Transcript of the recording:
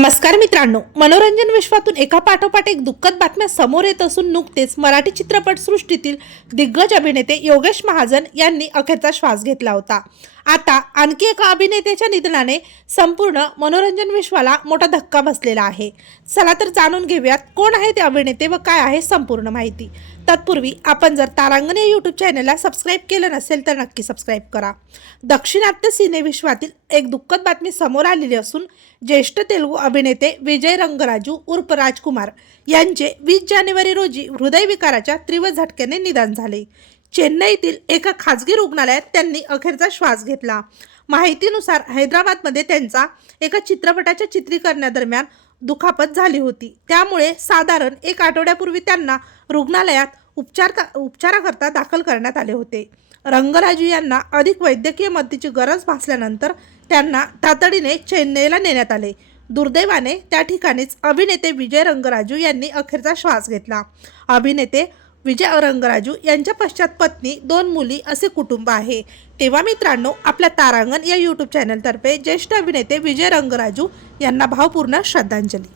नमस्कार मित्रांनो मनोरंजन विश्वातून एका पाठोपाठ एक दुःखद बातम्या समोर येत असून नुकतेच मराठी चित्रपटसृष्टीतील दिग्गज अभिनेते योगेश महाजन यांनी अखेरचा श्वास घेतला होता. आता आणखी एका अभिनेत्याच्या निधनाने संपूर्ण मनोरंजन विश्वाला मोठा धक्का बसलेला आहे. चला तर जाणून घेऊयात कोण आहे ते अभिनेते व काय आहे संपूर्ण माहिती. तत्पूर्वी आपण जर तारांगण यूट्यूब चॅनलला सबस्क्राईब केलं नसेल तर नक्की सबस्क्राईब करा. दक्षिणात्य सिनेविश्वातील एक दुःखद बातमी समोर आलेली असून ज्येष्ठ तेलुगू अभिनेते विजय रंगराजू उर्फ राजकुमार यांचे वीस जानेवारी रोजी हृदयविकाराच्या तीव्र झटक्याने निधन झाले. चेन्नईतील एका खाजगी रुग्णालयात त्यांनी अखेरचा श्वास घेतला. माहितीनुसार हैदराबादमध्ये त्यांचा एका चित्रपटाच्या चित्रीकरणादरम्यान दुखापत झाली होती. त्यामुळे साधारण एक आठवड्यापूर्वी त्यांना रुग्णालयात उपचार उपचाराकरता दाखल करण्यात आले होते. रंगराजू यांना अधिक वैद्यकीय मदतीची गरज भासल्यानंतर त्यांना तातडीने चेन्नईला नेण्यात आले. दुर्दैवाने त्या ठिकाणीच अभिनेते विजय रंगराजू यांनी अखेरचा श्वास घेतला. अभिनेते विजय रंगराजू यांच्या पश्चात पत्नी दोन मुली असे कुटुंब आहे. तेव्हा मित्रांनो आपल्या तारांगण या यूट्यूब चॅनलतर्फे ज्येष्ठ अभिनेते विजय रंगराजू यांना भावपूर्ण श्रद्धांजली.